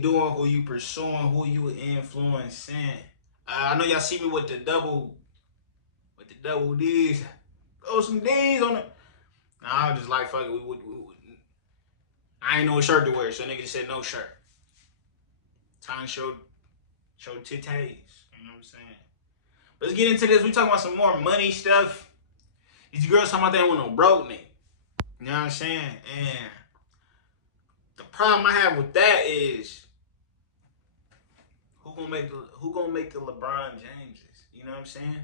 Doing, who you pursuing, who you influencing. I know y'all see me with the double D's. Throw some D's on it. Nah, I was just like, fuck it. I ain't no shirt to wear, so nigga just said no shirt. Time to show titties. You know what I'm saying? But let's get into this. We talking about some more money stuff. These girls talking about they don't want no broke nigga. You know what I'm saying? And the problem I have with that is who gonna make the LeBron Jameses? You know what I'm saying?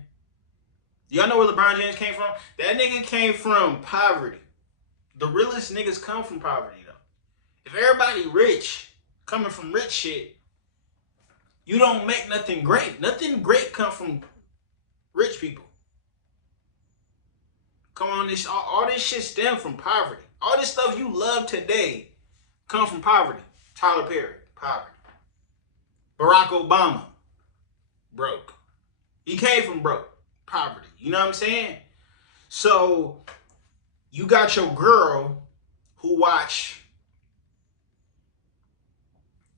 Y'all know where LeBron James came from? That nigga came from poverty. The realest niggas come from poverty though. If everybody rich, coming from rich shit, you don't make nothing great. Nothing great come from rich people. Come on, all this shit stem from poverty. All this stuff you love today come from poverty. Tyler Perry, poverty. Barack Obama, broke. He came from broke, poverty. You know what I'm saying? So you got your girl who watch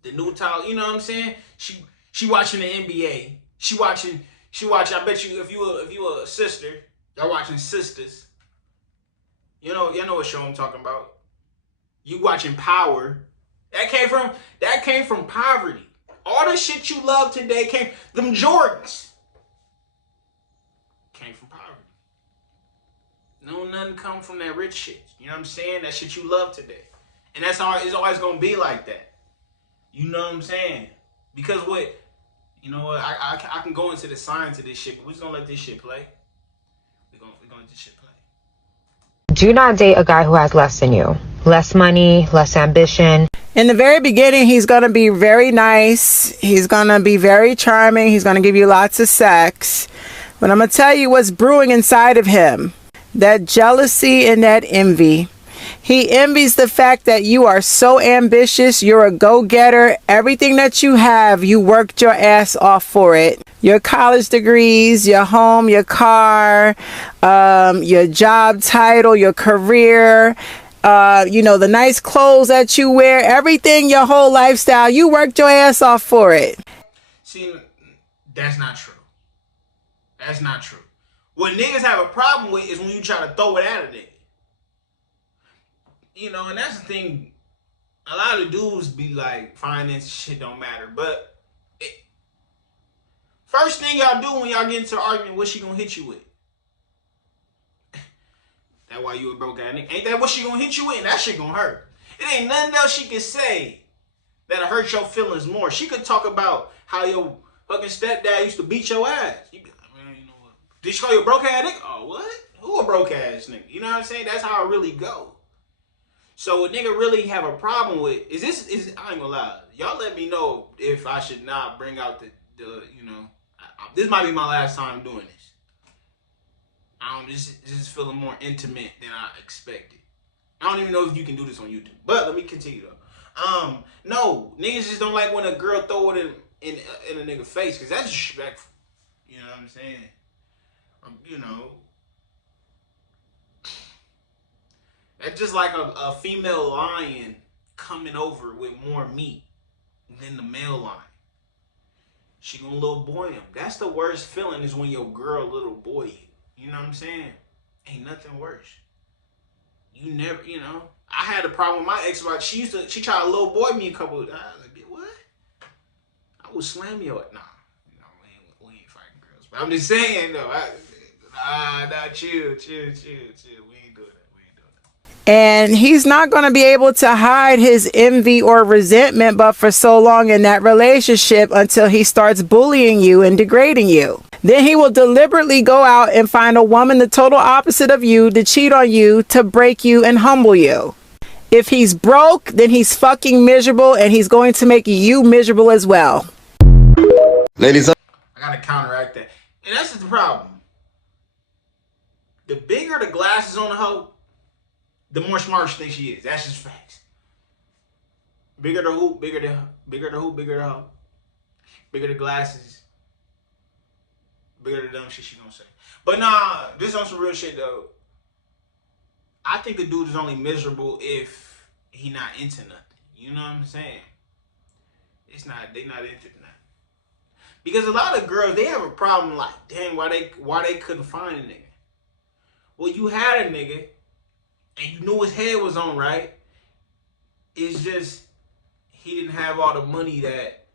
the new Tyler. You know what I'm saying? She watching the NBA. She watching. I bet you if you a sister, y'all watching Sisters. You know what show I'm talking about. You watching Power. That came from poverty. All the shit you love today them Jordans came from poverty. Nothing come from that rich shit. You know what I'm saying? That shit you love today. And that's how it's always gonna be like that. You know what I'm saying? Because I can go into the science of this shit, but we're just gonna let this shit play. We're gonna let this shit play. Do not date a guy who has less than you. Less money, less ambition. In the very beginning, he's going to be very nice. He's going to be very charming. He's going to give you lots of sex. But I'm going to tell you what's brewing inside of him. That jealousy and that envy. He envies the fact that you are so ambitious. You're a go-getter. Everything that you have, you worked your ass off for it. Your college degrees, your home, your car, your job title, your career, the nice clothes that you wear, everything, your whole lifestyle, you worked your ass off for it. See, that's not true. That's not true. What niggas have a problem with is when you try to throw it at a nigga. And that's the thing. A lot of dudes be like, finance shit don't matter. But first thing y'all do when y'all get into an argument, what she gonna hit you with? That's why you a broke ass nigga. Ain't that what she gonna hit you with? And that shit gonna hurt. It ain't nothing else she can say that'll hurt your feelings more. She could talk about how your fucking stepdad used to beat your ass. You be like, man, you know what? Did she call you a broke ass nigga? Oh, what? Who a broke ass nigga? You know what I'm saying? That's how it really go. So a nigga really have a problem with I ain't gonna lie. Y'all let me know if I should not bring out this might be my last time doing this. This is feeling more intimate than I expected. I don't even know if you can do this on YouTube. But let me continue though. No, niggas just don't like when a girl throw it in a nigga face, because that's disrespectful. You know what I'm saying? That's just like a female lion coming over with more meat than the male lion. She gonna little boy him. That's the worst feeling, is when your girl little boy you. You know what I'm saying? Ain't nothing worse. You never, I had a problem with my ex-wife. She tried to little boy me a couple of times. Like, what? I would slam your nah. We ain't fighting girls. But I'm just saying though. Chill. We ain't doing that. And he's not going to be able to hide his envy or resentment, but for so long in that relationship until he starts bullying you and degrading you. Then he will deliberately go out and find a woman the total opposite of you to cheat on you, to break you and humble you. If he's broke, then he's fucking miserable, and he's going to make you miserable as well. Ladies, I gotta counteract that. And that's the problem. The bigger the glasses on the hoe, the more smart she thinks she is. That's just facts. Bigger the hoop, bigger the hoe. Bigger the glasses, bigger the dumb shit she gonna say. But nah, this on some real shit though. I think the dude is only miserable if he not into nothing. You know what I'm saying? They not interested in that. Because a lot of girls, they have a problem like, dang, why they couldn't find a nigga. Well, you had a nigga, and you knew his head was on right. It's just he didn't have all the money that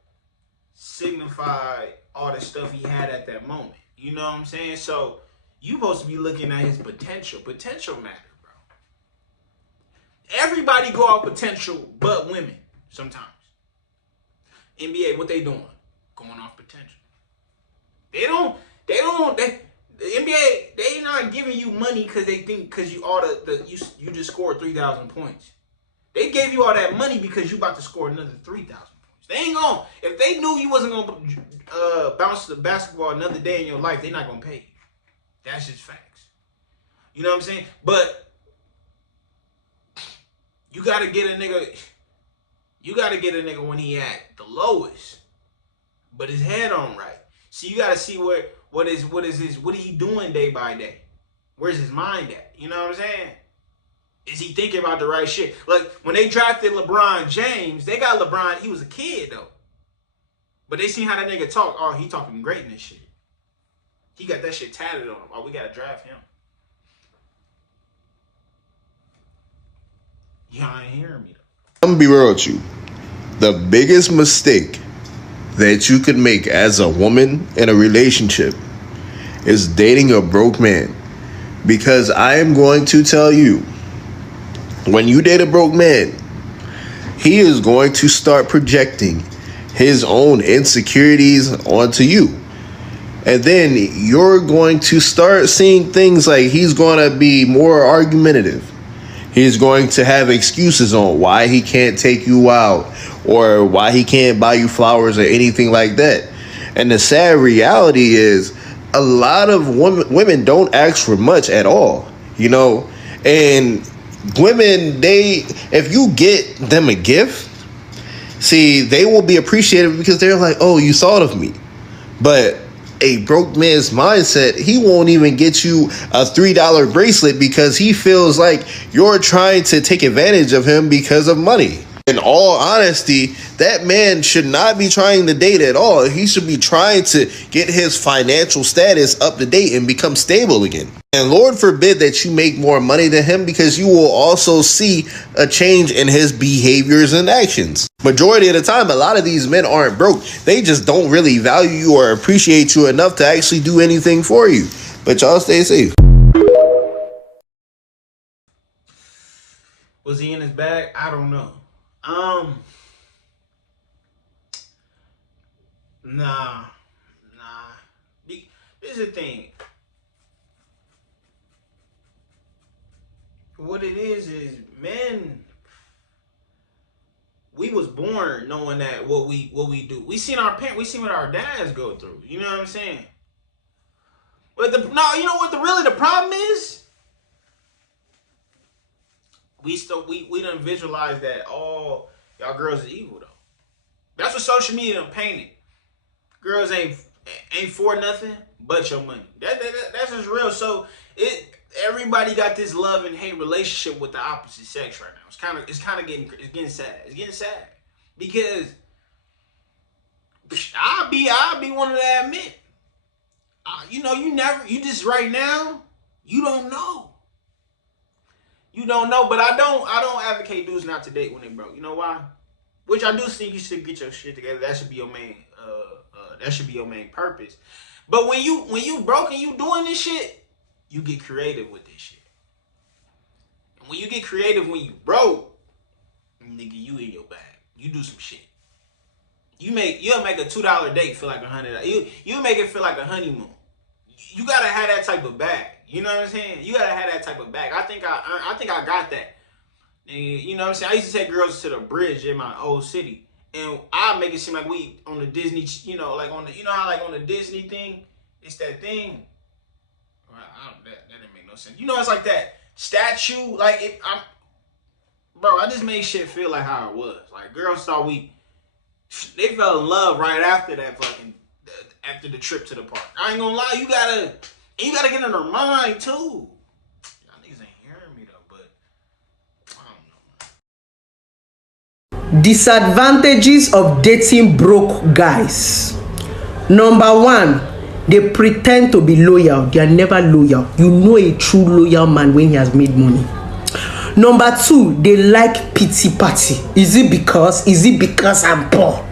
signified all the stuff he had at that moment. You know what I'm saying? So you supposed to be looking at his potential. Potential matter, bro. Everybody go off potential, but women sometimes. NBA, what they doing? Going off potential. The NBA, they not giving you money because they think because you just scored 3,000 points. They gave you all that money because you about to score another 3,000 points. They ain't gonna, if they knew you wasn't gonna bounce the basketball another day in your life, they not gonna pay you. That's just facts. You know what I'm saying? But you gotta get a nigga when he at the lowest, but his head on right. So you gotta see what is he doing day by day? Where's his mind at? You know what I'm saying? Is he thinking about the right shit? Like when they drafted LeBron James, they got LeBron. He was a kid though, but they seen how that nigga talk. Oh, he talking greatness shit. He got that shit tatted on him. Oh, we gotta draft him. Y'all ain't hearing me though. I'm gonna be real with you. The biggest mistake that you could make as a woman in a relationship is dating a broke man. Because I am going to tell you, when you date a broke man, he is going to start projecting his own insecurities onto you. And then you're going to start seeing things like he's going to be more argumentative. He's going to have excuses on why he can't take you out or why he can't buy you flowers or anything like that. And the sad reality is a lot of women don't ask for much at all, you know, and women, if you get them a gift, see, they will be appreciative because they're like, oh, you thought of me. But a broke man's mindset, he won't even get you a $3 bracelet because he feels like you're trying to take advantage of him because of money. In all honesty, that man should not be trying to date at all. He should be trying to get his financial status up to date and become stable again. And Lord forbid that you make more money than him, because you will also see a change in his behaviors and actions. Majority of the time, a lot of these men aren't broke. They just don't really value you or appreciate you enough to actually do anything for you. But y'all stay safe. Was he in his bag? I don't know. Nah. This is the thing. What it is men, we was born knowing that what we do. We seen our parents, we seen what our dads go through. You know what I'm saying? But you know what the problem is? We done visualize that all y'all girls is evil though. That's what social media done painted. Girls ain't for nothing but your money. That's just real. So everybody got this love and hate relationship with the opposite sex right now. It's getting sad. It's getting sad because I'll be one of that admit. You just right now, you don't know. You don't know, but I don't advocate dudes not to date when they broke. You know why? Which I do think you should get your shit together. That should be your main purpose. But when you broke and you doing this shit, you get creative with this shit. And when you get creative when you broke, nigga, you in your bag. You do some shit. You'll make a $2 date feel like $100. You make it feel like a honeymoon. You gotta have that type of bag. You know what I'm saying? You gotta have that type of bag. I think I got that. And, you know what I'm saying? I used to take girls to the bridge in my old city, and I make it seem like we on the Disney, like on the Disney thing, it's that thing. Well, that didn't make no sense. It's like that statue. Like I just made shit feel like how it was. Like girls thought they fell in love right after that after the trip to the park. I ain't gonna lie, you gotta get in their mind too. Y'all niggas ain't hearing me though, but I don't know. Disadvantages of dating broke guys. Number one, they pretend to be loyal. They are never loyal. You know a true loyal man when he has made money. Number two, they like pity party. Is it because I'm poor?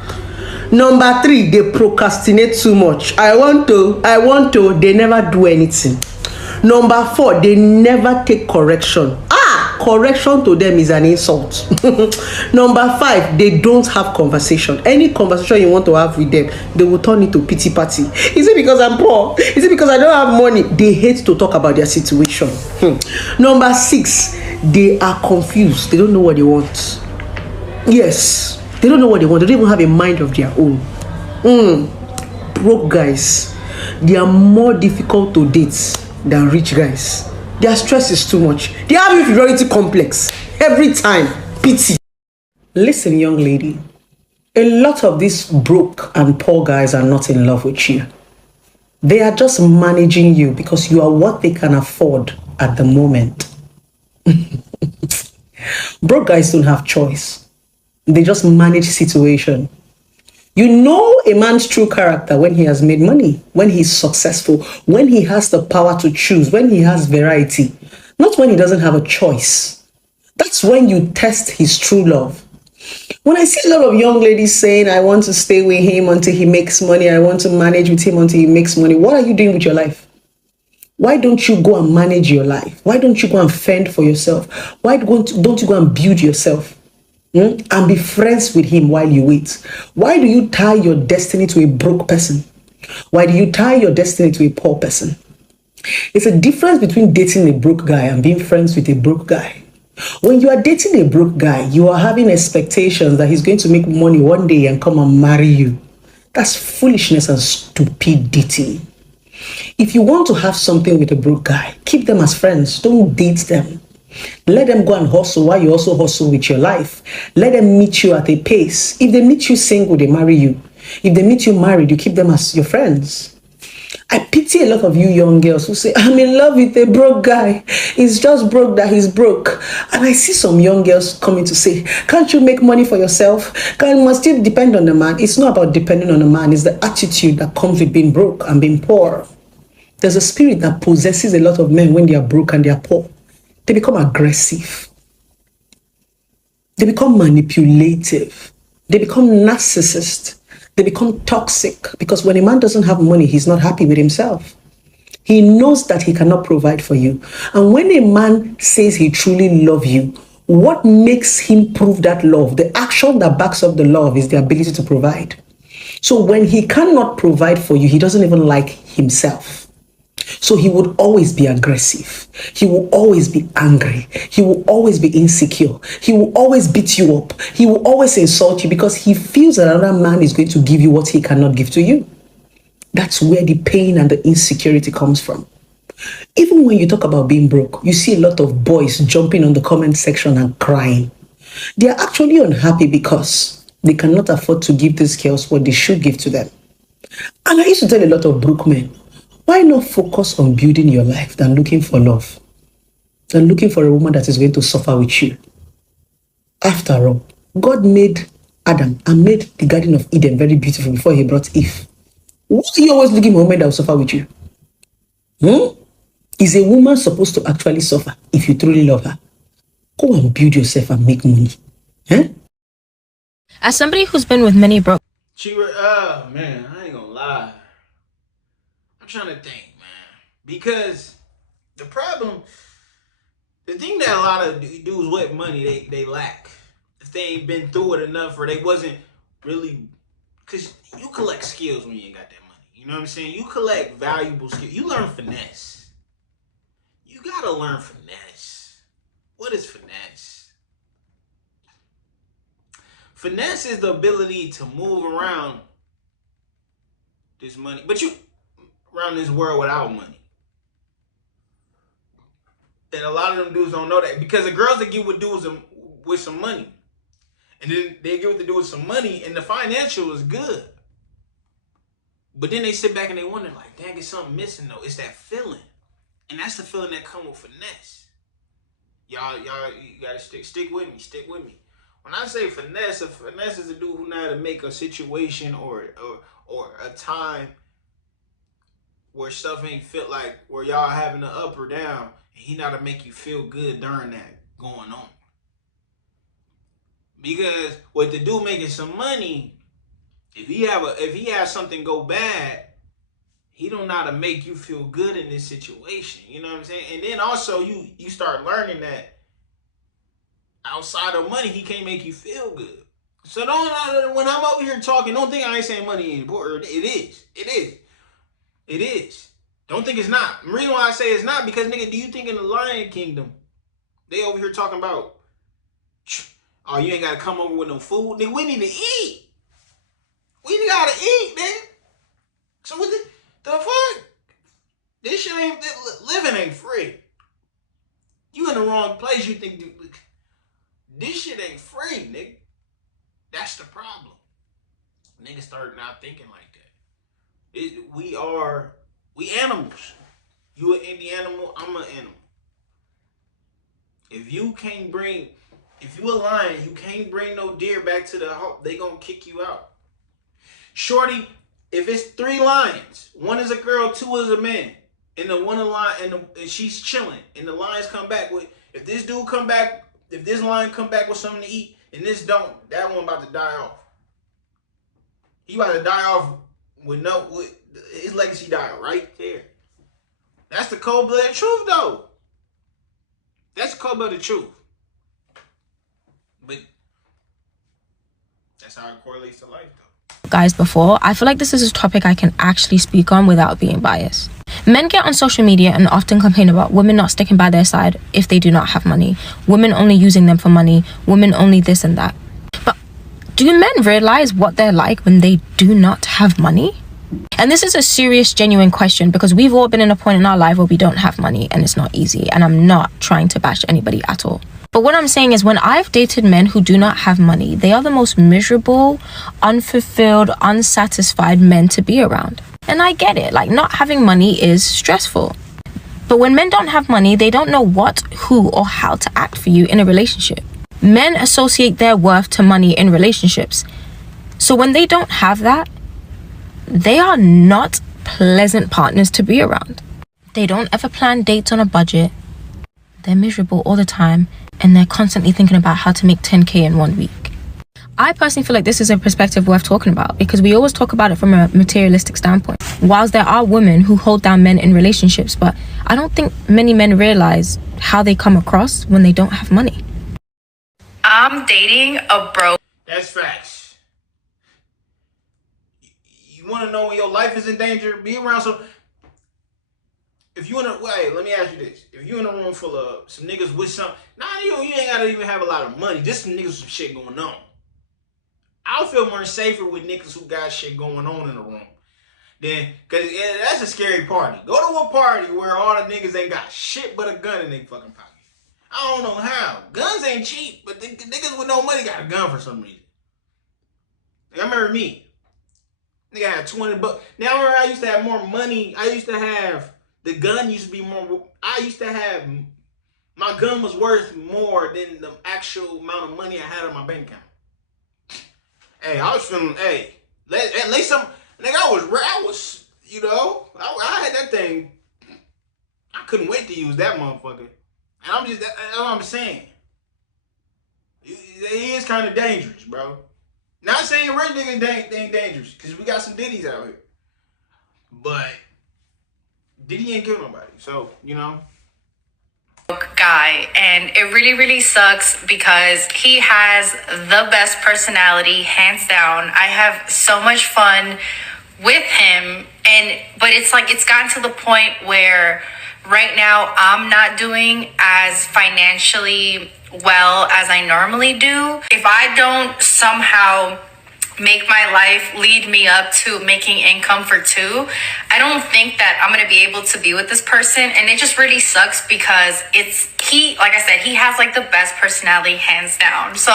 Number three, they procrastinate too much. I want to, they never do anything. Number four, they never take correction. Correction to them is an insult. Number five, they don't have conversation. Any conversation you want to have with them, they will turn it to pity party. Is it because I'm poor? Is it because I don't have money? They hate to talk about their situation. Number six, they are confused. They don't know what they want. Yes, they don't know what they want. They don't even have a mind of their own. Broke guys, they are more difficult to date than rich guys. Their stress is too much. They have inferiority complex every time. Pity. Listen, young lady, a lot of these broke and poor guys are not in love with you. They are just managing you because you are what they can afford at the moment. Broke guys don't have choice. They just manage situation. You know a man's true character when he has made money, when he's successful, when he has the power to choose, when he has variety, not when he doesn't have a choice. That's when you test his true love. When I see a lot of young ladies saying, I want to stay with him until he makes money, I want to manage with him until he makes money, what are you doing with your life? Why don't you go and manage your life? Why don't you go and fend for yourself? Why don't you go and build yourself? And be friends with him while you wait. Why do you tie your destiny to a broke person? Why do you tie your destiny to a poor person? It's a difference between dating a broke guy and being friends with a broke guy. When you are dating a broke guy, you are having expectations that he's going to make money one day and come and marry you. That's foolishness and stupidity. If you want to have something with a broke guy, keep them as friends. Don't date them. Let them go and hustle while you also hustle with your life. Let them meet you at a pace. If they meet you single, they marry you. If they meet you married, you keep them as your friends. I pity a lot of you young girls who say, I'm in love with a broke guy. He's just broke that he's broke. And I see some young girls coming to say, can't you make money for yourself? Must you depend on the man? It's not about depending on the man. It's the attitude that comes with being broke and being poor. There's a spirit that possesses a lot of men when they are broke and they are poor. They become aggressive. They become manipulative. They become narcissist. They become toxic because when a man doesn't have money, he's not happy with himself. He knows that he cannot provide for you. And when a man says he truly loves you, what makes him prove that love? The action that backs up the love is the ability to provide. So when he cannot provide for you, he doesn't even like himself. So he would always be aggressive. He will always be angry. He will always be insecure. He will always beat you up. He will always insult you because he feels that another man is going to give you what he cannot give to you. That's where the pain and the insecurity comes from. Even when you talk about being broke, you see a lot of boys jumping on the comment section and crying. They are actually unhappy because they cannot afford to give these girls what they should give to them. And I used to tell a lot of broke men, why not focus on building your life than looking for love? Than looking for a woman that is going to suffer with you. After all, God made Adam and made the Garden of Eden very beautiful before he brought Eve. Why are you always looking for a woman that will suffer with you? Is a woman supposed to actually suffer if you truly love her? Go and build yourself and make money. As somebody who's been with many broke... Man, I ain't gonna lie. I'm trying to think, man. Because the thing that a lot of dudes with money, they lack. If they ain't been through it enough or they wasn't really... Because you collect skills when you ain't got that money. You know what I'm saying? You collect valuable skills. You learn finesse. You gotta learn finesse. What is finesse? Finesse is the ability to move around this money, but you around this world without money. And a lot of them dudes don't know that because the girls that get with dudes with some money, and then they get what to do with some money, and the financial is good. But then they sit back and they wonder, like, dang, it's something missing though. It's that feeling, and that's the feeling that comes with finesse. Y'all, you gotta stick with me. When I say finesse, a finesse is a dude who know how to make a situation or a time where stuff ain't feel like where y'all having an up or down, and he know how to make you feel good during that going on. Because with the dude making some money, if he has something go bad, he don't know how to make you feel good in this situation. You know what I'm saying? And then also you start learning that outside of money, he can't make you feel good. So when I'm over here talking, don't think I ain't saying money ain't important. It is. It is. It is. Don't think it's not. The reason why I say it's not, because nigga, do you think in the Lion Kingdom, they over here talking about, oh, you ain't gotta come over with no food? Nigga, we need to eat. We gotta eat, nigga. So what the fuck? This shit ain't, living ain't free. You in the wrong place. You think this shit ain't free, nigga. That's the problem. Niggas start not thinking like that. We animals. You an Indian animal, I'm an animal. If you a lion, you can't bring no deer back to the home, they gonna kick you out. Shorty, if it's 3 lions, 1 is a girl, 2 is a man, and the one lion and she's chilling, and the lions come back with, if this lion come back with something to eat, and this don't, that one about to die off. He about to die off with his legacy die right there. That's the cold-blooded truth, though. That's the cold-blooded truth. But that's how it correlates to life, though. Guys before, I feel like this is a topic I can actually speak on without being biased. Men get on social media and often complain about women not sticking by their side if they do not have money, women only using them for money, women only this and that. But do men realize what they're like when they do not have money? And this is a serious, genuine question, because we've all been in a point in our life where we don't have money and it's not easy, and I'm not trying to bash anybody at all. But what I'm saying is, when I've dated men who do not have money, they are the most miserable, unfulfilled, unsatisfied men to be around. And I get it, like, not having money is stressful. But when men don't have money, they don't know what, who, or how to act for you in a relationship. Men associate their worth to money in relationships. So when they don't have that, they are not pleasant partners to be around. They don't ever plan dates on a budget. They're miserable all the time, and they're constantly thinking about how to make 10K in 1 week. I personally feel like this is a perspective worth talking about, because we always talk about it from a materialistic standpoint. Whilst there are women who hold down men in relationships, but I don't think many men realize how they come across when they don't have money. I'm dating a broke. That's facts. You want to know when your life is in danger? Be around some. If you in a, wait, let me ask you this. If you in a room full of some niggas with some, you ain't gotta even have a lot of money. Just some niggas with some shit going on. I'll feel more safer with niggas who got shit going on in the room. Cause that's a scary party. Go to a party where all the niggas ain't got shit but a gun in their fucking pocket. I don't know how. Guns ain't cheap, but the niggas with no money got a gun for some reason. Like, I remember me. Nigga had 20 bucks. Now I remember I used to have more money. The gun used to be more. My gun was worth more than the actual amount of money I had on my bank account. Hey, I was feeling, at least some, nigga, I had that thing. I couldn't wait to use that motherfucker. And that's what I'm saying. He is kind of dangerous, bro. Not saying rich niggas ain't dangerous, because we got some Diddy's out here. But Diddy ain't kill nobody, so, guy, and it really sucks because he has the best personality, hands down. I have so much fun with him, but it's like it's gotten to the point where right now I'm not doing as financially well as I normally do. If I don't somehow make my life lead me up to making income for 2, I don't think that I'm going to be able to be with this person. And it just really sucks because like I said, he has like the best personality, hands down. So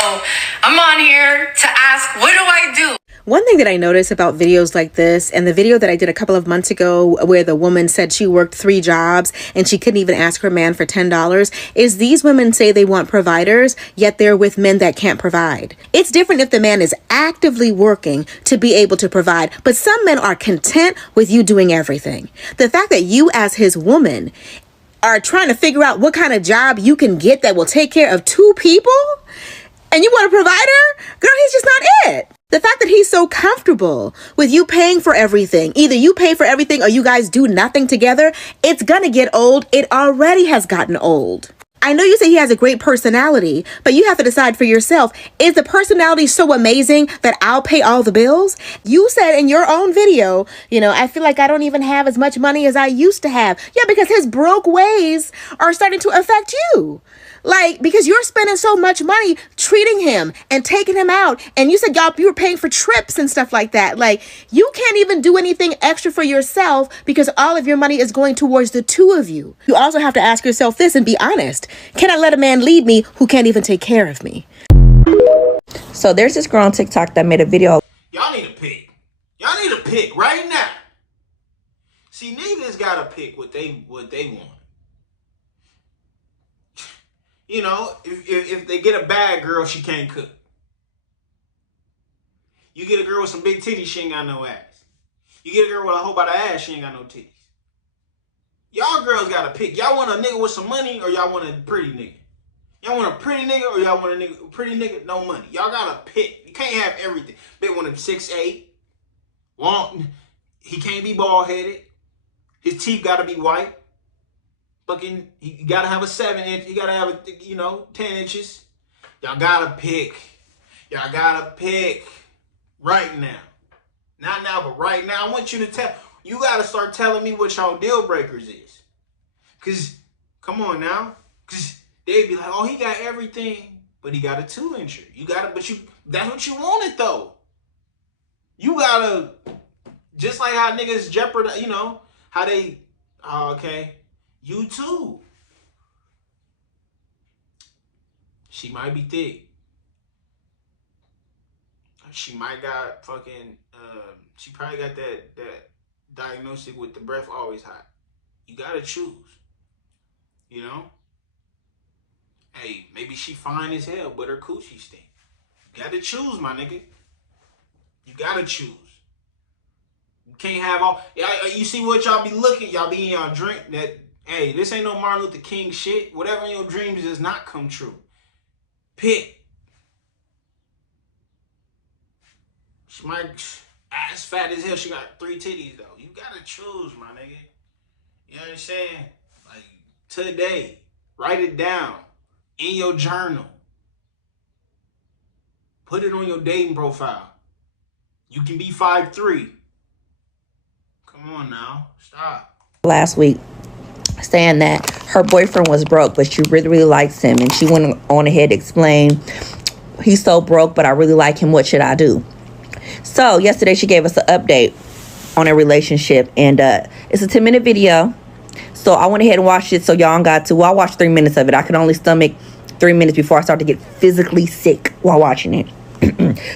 I'm on here to ask, what do I do? One thing that I notice about videos like this, and the video that I did a couple of months ago where the woman said she worked 3 jobs and she couldn't even ask her man for $10, is these women say they want providers, yet they're with men that can't provide. It's different if the man is actively working to be able to provide, but some men are content with you doing everything. The fact that you as his woman are trying to figure out what kind of job you can get that will take care of 2 people, and you want a provider? Girl, he's just not it. The fact that he's so comfortable with you paying for everything, either you pay for everything or you guys do nothing together, it's gonna get old. It already has gotten old. I know you say he has a great personality, but you have to decide for yourself, is the personality so amazing that I'll pay all the bills? You said in your own video, I feel like I don't even have as much money as I used to have. Yeah, because his broke ways are starting to affect you. Because you're spending so much money treating him and taking him out. And you said you were paying for trips and stuff like that. You can't even do anything extra for yourself because all of your money is going towards the 2 of you. You also have to ask yourself this and be honest. Can I let a man lead me who can't even take care of me? So there's this girl on TikTok that made a video. Y'all need to pick. Y'all need to pick right now. See, niggas gotta pick what they want. If they get a bad girl, she can't cook. You get a girl with some big titties, she ain't got no ass. You get a girl with a whole lot of ass, she ain't got no titties. Y'all girls gotta pick. Y'all want a nigga with some money or y'all want a pretty nigga? Y'all want a pretty nigga or y'all want a pretty nigga, no money? Y'all gotta pick. You can't have everything. Bitch want a 6'8". He can't be bald headed. His teeth gotta be white. Fucking, you gotta have a 7-inch. You gotta have a, 10 inches. Y'all gotta pick. Y'all gotta pick right now. Not now, but right now. I want you to tell. You gotta start telling me what y'all deal breakers is. Cause, come on now. Cause they'd be like, oh, he got everything, but he got a 2-incher. That's what you wanted though. You gotta, just like how niggas jeopardize, how they, okay. You too. She might be thick. She might got fucking, she probably got that diagnosis with the breath always hot. You gotta choose. Hey, maybe she fine as hell, but her coochie stink. You gotta choose, my nigga. You gotta choose. You can't have all, you see what y'all be looking, y'all be in y'all drink that, hey, this ain't no Martin Luther King shit. Whatever in your dreams does not come true. Pick. She might ass fat as hell. She got 3 titties though. You gotta choose, my nigga. You know what I'm saying? Today, write it down in your journal. Put it on your dating profile. You can be 5'3". Come on now, stop. Last week, saying that her boyfriend was broke, but she really, really likes him. And she went on ahead to explain, he's so broke, but I really like him. What should I do? So yesterday she gave us an update on a relationship. And it's a 10-minute video. So I went ahead and watched it. So y'all got to, I watched 3 minutes of it. I could only stomach 3 minutes before I start to get physically sick while watching it.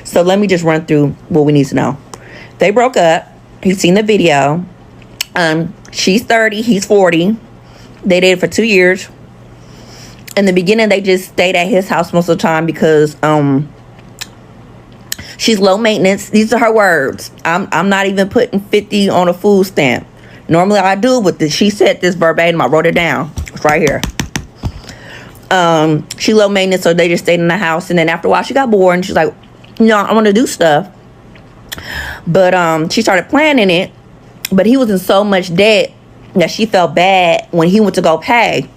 So let me just run through what we need to know. They broke up. He's seen the video. She's 30. He's 40. They dated for 2 years. In the beginning, they just stayed at his house most of the time because she's low maintenance. These are her words. I'm not even putting 50 on a food stamp. Normally I do, but she said this verbatim. I wrote it down. It's right here. She low maintenance, so they just stayed in the house. And then after a while, she got bored and she's like, I want to do stuff. But she started planning it. But he was in so much debt that she felt bad when he went to go pay.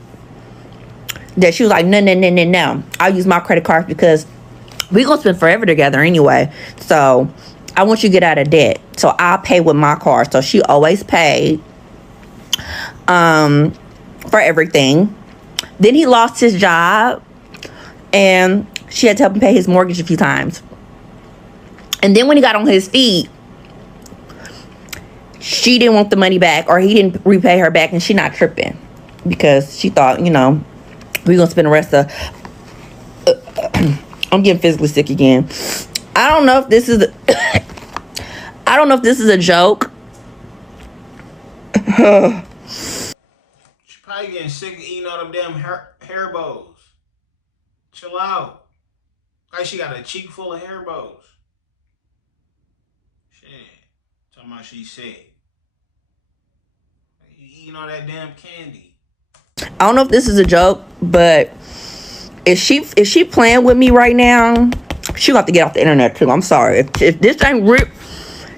That she was like, no. I'll use my credit card because we're going to spend forever together anyway. So I want you to get out of debt. So I'll pay with my card. So she always paid for everything. Then he lost his job. And she had to help him pay his mortgage a few times. And then when he got on his feet, she didn't want the money back, or he didn't repay her back, and she not tripping because she thought, we're gonna spend the rest of I'm getting physically sick again. I don't know if this is I don't know if this is a joke. She probably getting sick of eating all them damn hair bows. Chill out. Like she got a cheek full of hair bows. Shit. Talking about she sick. You eating all that damn candy. I don't know if this is a joke, but if she playing with me right now, she gonna have to get off the internet too. I'm sorry. If this ain't real,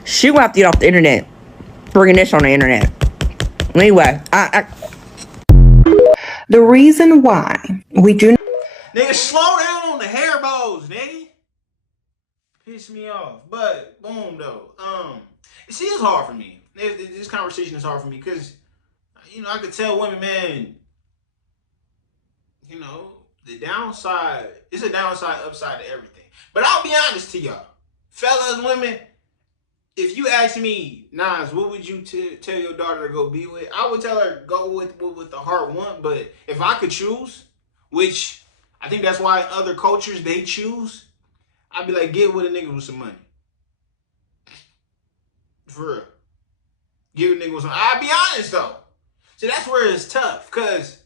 she gonna have to get off the internet. Bringing this on the internet. Anyway, The reason why we do Nigga, slow down on the hair bows, nigga. Piss me off. But, boom, though. See, it's hard for me. This conversation is hard for me because, you know, I could tell women, man, you know, the downside, it's a downside, upside to everything. But I'll be honest to y'all. Fellas, women, if you ask me, Nas, what would you tell your daughter to go be with? I would tell her go with what the heart want. But if I could choose, which I think that's why other cultures, they choose, I'd be like, get with a nigga with some money. For real. Give a nigga with some. I'll be honest, though. See, that's where it's tough. Because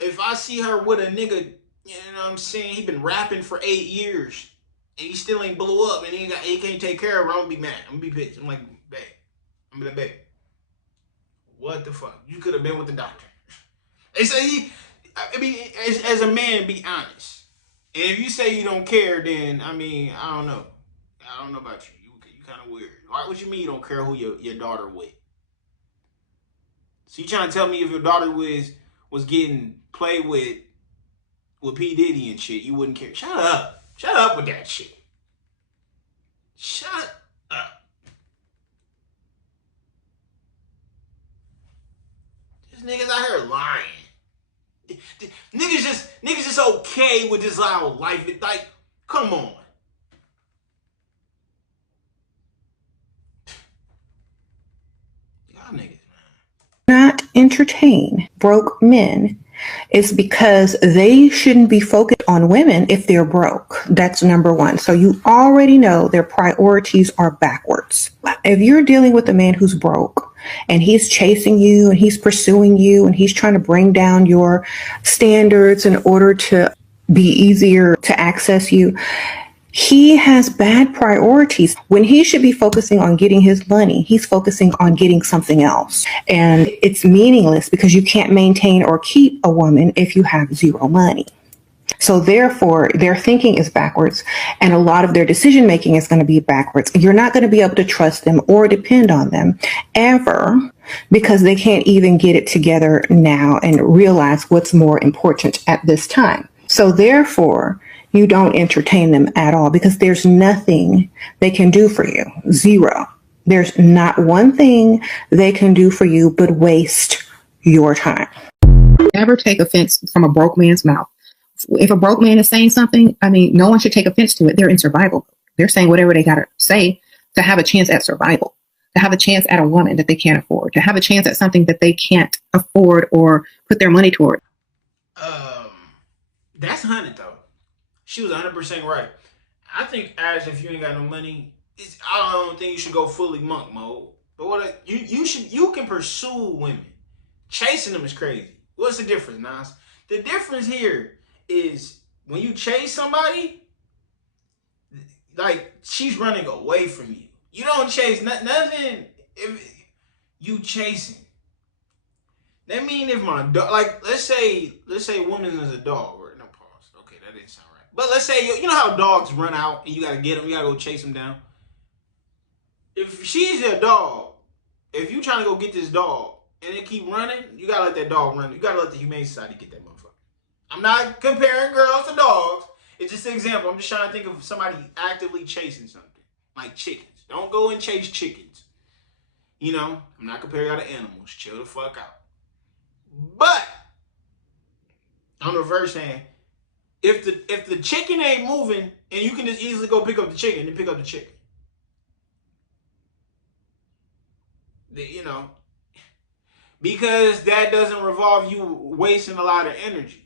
if I see her with a nigga, you know what I'm saying, he been rapping for 8 years, and he still ain't blew up, and he can't take care of her, I'm going to be mad. I'm going to be pissed. I'm like, babe. I'm going to be like, babe. What the fuck? You could have been with the doctor. They say I mean, as a man, be honest. And if you say you don't care, then, I mean, I don't know. I don't know about you. You kind of weird. All right, what you mean you don't care who your daughter with? So you trying to tell me if your daughter was getting played with P. Diddy and shit, you wouldn't care? Shut up. Shut up with that shit. Shut up. This niggas out here lying. Niggas just okay with this loud life. Like, come on. Y'all niggas, man. not entertain broke men is because they shouldn't be focused on women if they're broke. That's number one. So you already know their priorities are backwards. If you're dealing with a man who's broke and he's chasing you and he's pursuing you and he's trying to bring down your standards in order to be easier to access you, he has bad priorities. When he should be focusing on getting his money, he's focusing on getting something else. And it's meaningless because you can't maintain or keep a woman if you have zero money. So therefore, their thinking is backwards, and a lot of their decision making is going to be backwards. You're not going to be able to trust them or depend on them ever because they can't even get it together now and realize what's more important at this time. So therefore, you don't entertain them at all because there's nothing they can do for you. Zero. There's not one thing they can do for you but waste your time. Never take offense from a broke man's mouth. If a broke man is saying something, I mean, no one should take offense to it. They're in survival. They're saying whatever they got to say to have a chance at survival, to have a chance at a woman that they can't afford, to have a chance at something that they can't afford or put their money toward. That's 100 though. She was 100% right. I think as if you ain't got no money, I don't think you should go fully monk mode. But you can pursue women. Chasing them is crazy. What's the difference, Nas? The difference here is when you chase somebody, like she's running away from you. You don't chase nothing if you chasing. That mean if my dog, like let's say woman is a dog. No pause. Okay, that didn't sound right. But let's say you know how dogs run out and you gotta get them, you gotta go chase them down. If she's your dog, if you trying to go get this dog and it keep running, you gotta let that dog run. You gotta let the Humane Society get that motherfucker. I'm not comparing girls to dogs. It's just an example. I'm just trying to think of somebody actively chasing something. Like chickens. Don't go and chase chickens. You know, I'm not comparing y'all to animals. Chill the fuck out. But, on the reverse hand, if the chicken ain't moving, and you can just easily go pick up the chicken, then pick up the chicken. You know, because that doesn't revolve you wasting a lot of energy.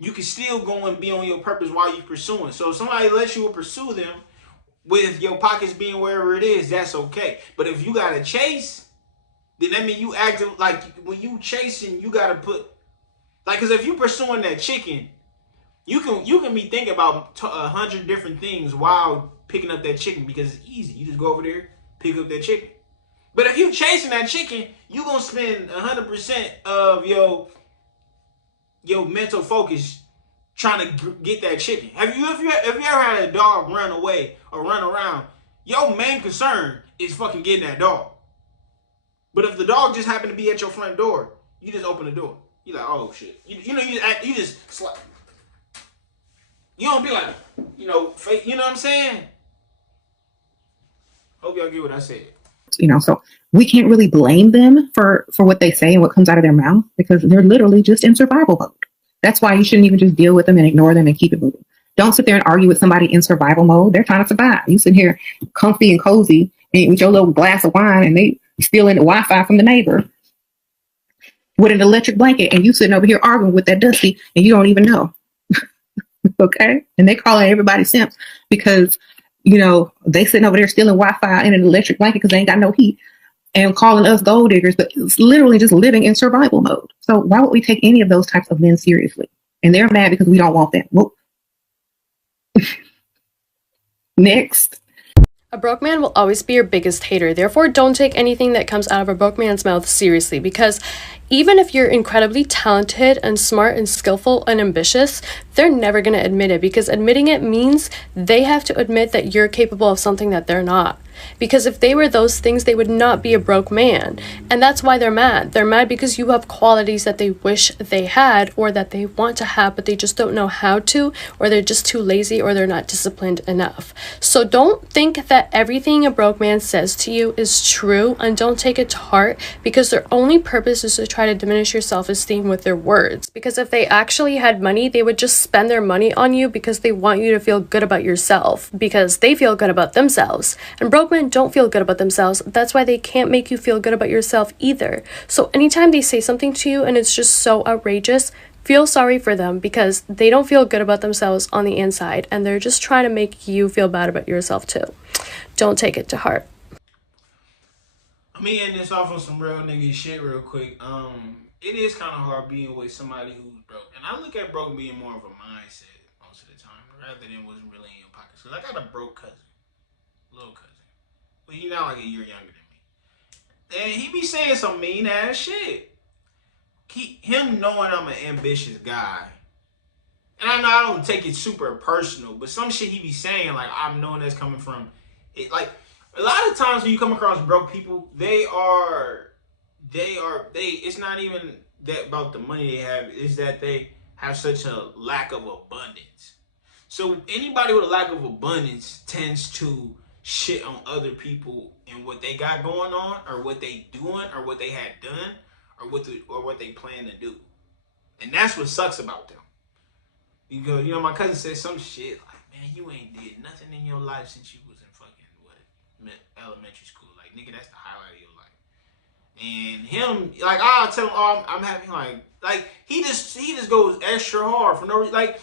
You can still go and be on your purpose while you're pursuing. So if somebody lets you pursue them, with your pockets being wherever it is, that's okay. But if you gotta chase, then that means you acting like when you chasing, you gotta put like, cause if you pursuing that chicken, you can be thinking about 100 different things while picking up that chicken because it's easy. You just go over there, pick up that chicken. But if you chasing that chicken, you gonna spend 100% of your mental focus trying to get that chicken. Have you ever had a dog run away or run around? Your main concern is fucking getting that dog. But if the dog just happened to be at your front door, you just open the door. You like, oh shit. You just slap. You don't be like, fake. You know what I'm saying? Hope y'all get what I said. So we can't really blame them for what they say and what comes out of their mouth because they're literally just in survival mode. That's why you shouldn't even just deal with them and ignore them and keep it moving. Don't sit there and argue with somebody in survival mode. They're trying to survive. You sit here comfy and cozy and with your little glass of wine and they stealing the Wi-Fi from the neighbor with an electric blanket and you sitting over here arguing with that Dusty and you don't even know. Okay? And they calling everybody simps because, they sitting over there stealing Wi-Fi in an electric blanket because they ain't got no heat and calling us gold diggers, but it's literally just living in survival mode. So why would we take any of those types of men seriously? And they're mad because we don't want them. Well, next. A broke man will always be your biggest hater. Therefore, don't take anything that comes out of a broke man's mouth seriously because even if you're incredibly talented and smart and skillful and ambitious, they're never going to admit it because admitting it means they have to admit that you're capable of something that they're not. Because if they were those things, they would not be a broke man. And that's why they're mad. They're mad because you have qualities that they wish they had or that they want to have, but they just don't know how to, or they're just too lazy, or they're not disciplined enough. So don't think that everything a broke man says to you is true, and don't take it to heart because their only purpose is to try to diminish your self-esteem with their words. Because if they actually had money, they would just spend their money on you because they want you to feel good about yourself, because they feel good about themselves. And broke men don't feel good about themselves. That's why they can't make you feel good about yourself either. So anytime they say something to you and it's just so outrageous, feel sorry for them because they don't feel good about themselves on the inside and they're just trying to make you feel bad about yourself too. Don't take it to heart. Let me end this off on some real nigga shit real quick. It is kind of hard being with somebody who's broke. And I look at broke being more of a mindset most of the time rather than what's really in your pockets. Because I got a broke cousin. Little cousin. But he's not like a year younger than me. And he be saying some mean ass shit. Him knowing I'm an ambitious guy. And I know I don't take it super personal, but some shit he be saying, like, I'm knowing that's coming from it. Like, a lot of times when you come across broke people, it's not even that about the money they have, it's that they have such a lack of abundance. So anybody with a lack of abundance tends to shit on other people and what they got going on, or what they doing, or what they had done, or what they plan to do. And that's what sucks about them. Because, my cousin said some shit like, man, you ain't did nothing in your life since you was in fucking elementary school. Like, nigga, that's the highlight of your life. And him, like, I'll tell him, oh, I'm having like he just goes extra hard for no reason. Like,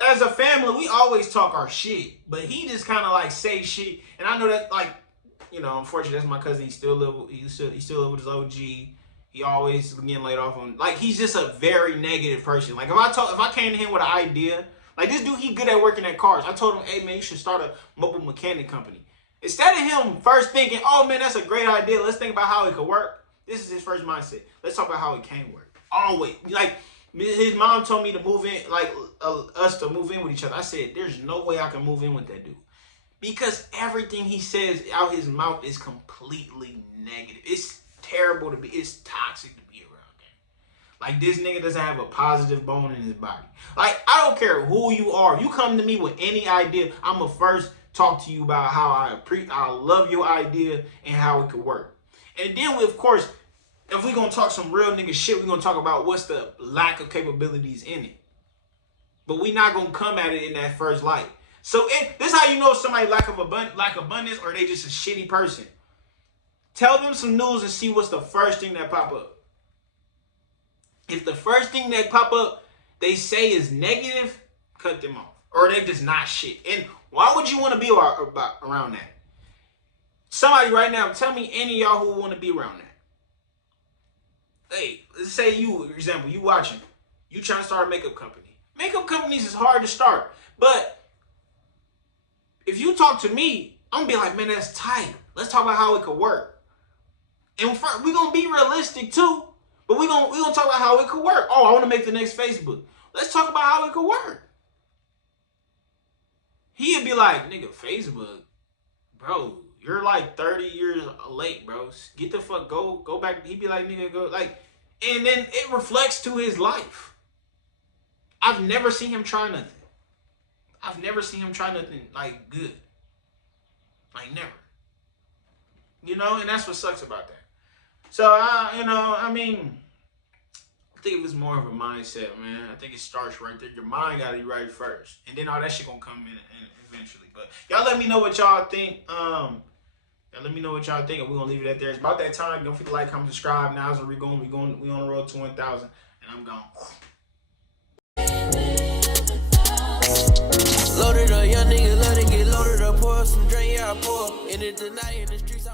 as a family, we always talk our shit, but he just kind of like say shit. And I know that, like, unfortunately, that's my cousin. He still live with his OG. He always getting laid off on. Like, he's just a very negative person. Like, if I came to him with an idea, like, this dude, he good at working at cars. I told him, hey man, you should start a mobile mechanic company. Instead of him first thinking, oh man, that's a great idea, let's think about how it could work. This is his first mindset. Let's talk about how it can work. Always. Like, his mom told me to move in, like, us to move in with each other. I said, there's no way I can move in with that dude. Because everything he says out his mouth is completely negative. It's terrible to be, it's toxic to be around, gang. Like, this nigga doesn't have a positive bone in his body. Like, I don't care who you are. If you come to me with any idea, I'm going to first talk to you about how I love your idea and how it could work. And then, of course, if we're going to talk some real nigga shit, we're going to talk about what's the lack of capabilities in it. But we're not going to come at it in that first light. So this is how you know somebody lack abundance or they just a shitty person. Tell them some news and see what's the first thing that pop up. If the first thing that pop up they say is negative, cut them off. Or they just not shit. And Why would you want to be around that? Somebody right now, tell me any of y'all who want to be around that. Hey, let's say you, for example, you watching. You trying to start a makeup company. Makeup companies is hard to start. But if you talk to me, I'm going to be like, man, that's tight. Let's talk about how it could work. And we're going to be realistic too. But we're gonna talk about how it could work. Oh, I want to make the next Facebook. Let's talk about how it could work. He'd be like, nigga, Facebook, bro, you're like 30 years late, bro. Get the fuck, go back. He'd be like, nigga, go, like, and then it reflects to his life. I've never seen him try nothing. I've never seen him try nothing, like, good. Like, never. You know, and that's what sucks about that. So, you know, I mean, I think it was more of a mindset, man. I think it starts right there. Your mind got to be right first. And then all that shit going to come in eventually. But y'all let me know what y'all think. Y'all let me know what y'all think. And we're going to leave it at there. It's about that time. Don't forget to like, comment, subscribe. Now is where we on the road to 1,000. And I'm gone. Loaded up, young nigga, let it get loaded up. Pour some drink, yeah, I pour. In it tonight in the streets.